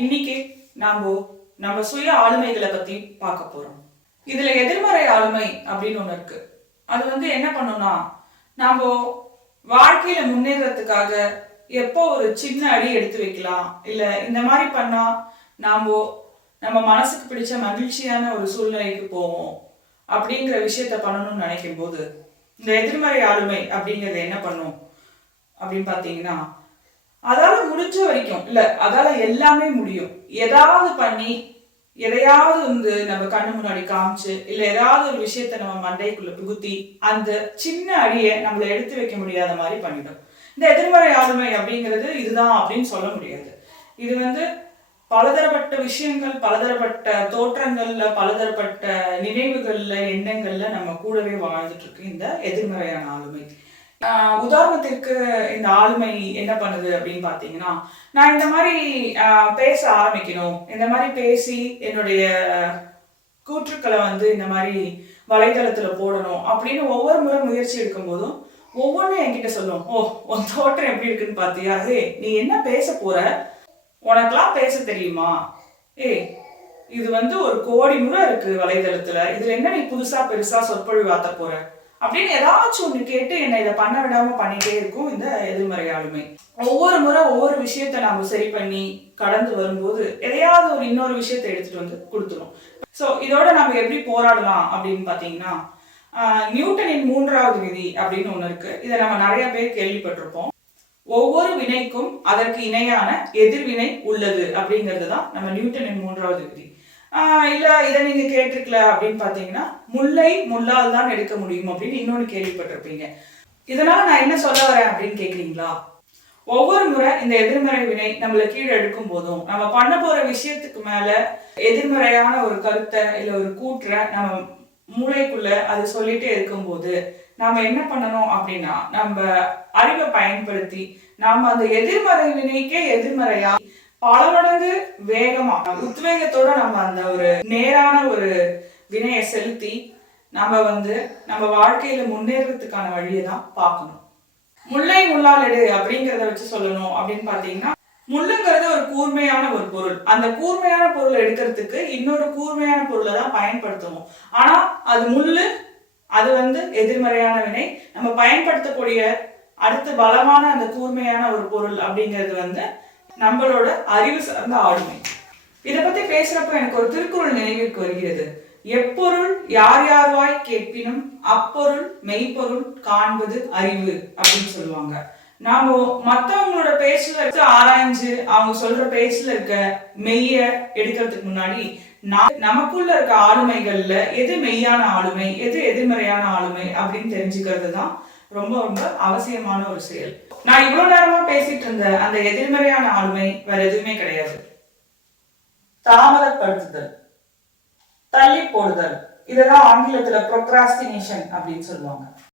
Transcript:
இன்னைக்கு நாம நம்ம சுய ஆளுமைகளை பத்தி பார்க்க போறோம். இதுல எதிர்மறை ஆளுமை அப்படின்னு ஒண்ணு இருக்கு. அது என்ன பண்ணும்னா, நாம வாழ்க்கையில முன்னேறதுக்காக எப்போ ஒரு சின்ன அடி எடுத்து வைக்கலாம், இல்ல இந்த மாதிரி பண்ணா நாம நம்ம மனசுக்கு பிடிச்ச மகிழ்ச்சியான ஒரு சூழ்நிலைக்கு போவோம் அப்படிங்கிற விஷயத்த பண்ணணும்னு நினைக்கும் போது, இந்த எதிர்மறை ஆளுமை அப்படிங்கறது என்ன பண்ணும் அப்படின்னு பாத்தீங்கன்னா, அதால முடிஞ்ச வரைக்கும் இல்ல அதால எல்லாமே முடியும், ஏதாவது பண்ணி எதையாவது நம்ம கண்ணு முன்னாடி காமிச்சு இல்ல ஏதாவது ஒரு விஷயத்த நம்ம மண்டைக்குள்ள புகுத்தி அந்த சின்ன அடியை நம்மள எடுத்து வைக்க முடியாத மாதிரி பண்ணிடும். இந்த எதிர்மறை ஆளுமை அப்படிங்கிறது இதுதான் அப்படின்னு சொல்ல முடியாது. இது பலதரப்பட்ட விஷயங்கள், பலதரப்பட்ட தோற்றங்கள்ல, பலதரப்பட்ட நினைவுகள்ல, எண்ணங்கள்ல நம்ம கூடவே வாழ்ந்துட்டு இருக்கு இந்த எதிர்மறையான ஆளுமை. உதாரணத்திற்கு இந்த ஆளுமை என்ன பண்ணுது அப்படின்னு பாத்தீங்கன்னா, நான் இந்த மாதிரி பேச ஆரம்பிக்கணும், இந்த மாதிரி பேசி என்னுடைய கூற்றுக்களை இந்த மாதிரி வலைதளத்துல போடணும் அப்படின்னு ஒவ்வொரு முறை முயற்சி எடுக்கும் போதும் ஒவ்வொன்றும் என்கிட்ட சொல்லும். ஓ, உன் தோற்றம் எப்படி இருக்குன்னு பாத்தியா, நீ என்ன பேச போற, உனக்கெல்லாம் பேச தெரியுமா, இது ஒரு கோடி முறை இருக்கு வலைதளத்துல, இதுல என்ன நீ புதுசா பெருசா சொற்பொழிவு ஆத்த போற அப்படின்னு ஏதாச்சும் ஒண்ணு கேட்டு என்னை இதை பண்ண விடாம பண்ணிட்டே இருக்கும் இந்த எதிர்மறை ஆளுமை. ஒவ்வொரு முறை ஒவ்வொரு விஷயத்த நம்ம சரி பண்ணி கடந்து வரும்போது எதையாவது ஒரு இன்னொரு விஷயத்த எடுத்துட்டு கொடுத்துரும். ஸோ இதோட நம்ம எப்படி போராடலாம் அப்படின்னு பாத்தீங்கன்னா, நியூட்டனின் 3வது விதி அப்படின்னு ஒண்ணு இருக்கு. இதை நம்ம நிறைய பேர் கேள்விப்பட்டிருப்போம். ஒவ்வொரு வினைக்கும் அதற்கு இணையான எதிர்வினை உள்ளது அப்படிங்கிறது தான் நம்ம நியூட்டனின் 3வது விதி. இல்ல இதை நீங்க கேட்டிருக்கல அப்படின்னு பாத்தீங்கன்னா, முல்லை முள்ளால் தான் எடுக்க முடியும் அப்படின்னு இன்னொன்னு கேள்விப்பட்டிருப்பீங்க. இதனால நான் என்ன சொல்ல வரேன் அப்படின்னு கேக்குறீங்களா? ஒவ்வொரு முறை இந்த எதிர்மறை வினை நம்மள கீழே எடுக்கும் போதும் நம்ம பண்ண போற விஷயத்துக்கு மேல எதிர்மறையான ஒரு கருத்தை இல்ல ஒரு கூற்றை நம்ம மூளைக்குள்ள அது சொல்லிட்டே இருக்கும் போது நாம என்ன பண்ணணும் அப்படின்னா, நம்ம அறிவை பயன்படுத்தி நாம அந்த எதிர்மறை வினைக்கே எதிர்மறையா பல மடங்கு வேகமா உத்வேகத்தோட நம்ம அந்த ஒரு நேரான ஒரு வினையை செலுத்தி நம்ம நம்ம வாழ்க்கையில முன்னேறதுக்கான வழியை தான் பார்க்கணும். முல்லை முள்ளால் எடு அப்படிங்கிறத வச்சு சொல்லணும் அப்படின்னு பாத்தீங்கன்னா, முள்ளுங்கிறது ஒரு கூர்மையான ஒரு பொருள். அந்த கூர்மையான பொருளை எடுக்கிறதுக்கு இன்னொரு கூர்மையான பொருளை தான் பயன்படுத்துவோம். ஆனா அது முள்ளு, அது எதிர்மறையான வினை. நம்ம பயன்படுத்தக்கூடிய அடுத்து பலமான அந்த கூர்மையான ஒரு பொருள் அப்படிங்கிறது நம்மளோட அறிவு சார்ந்த ஆளுமை. இதை பத்தி பேசுறப்ப எனக்கு ஒரு திருக்குறள் நினைவிற்கு வருகிறது. எப்பொருள் யார் யார்வாய் கேட்பினும் அப்பொருள் மெய்ப்பொருள் காண்பது அறிவு அப்படின்னு சொல்லுவாங்க. நாம மற்றவங்களோட பேச்சுல ஆராய்ஞ்சு அவங்க சொல்ற பேச்சுல இருக்க மெய்ய எடுக்கிறதுக்கு முன்னாடி நமக்குள்ள இருக்க ஆளுமைகள்ல எது மெய்யான ஆளுமை, எது எதிர்மறையான ஆளுமை அப்படின்னு தெரிஞ்சுக்கிறது தான் ரொம்ப ரொம்ப அவசியமான ஒரு செயல். நான் இவ்வளவு நேரமா பேசிட்டு இருந்த அந்த எதிர்மறையான ஆளுமை வேற எதுவுமே கிடையாது. தாமதப்படுத்துதல், தள்ளி போடுதல், இதெல்லாம் ஆங்கிலத்துல ப்ரோக்ராஸ்டினேஷன் அப்படின்னு சொல்லுவாங்க.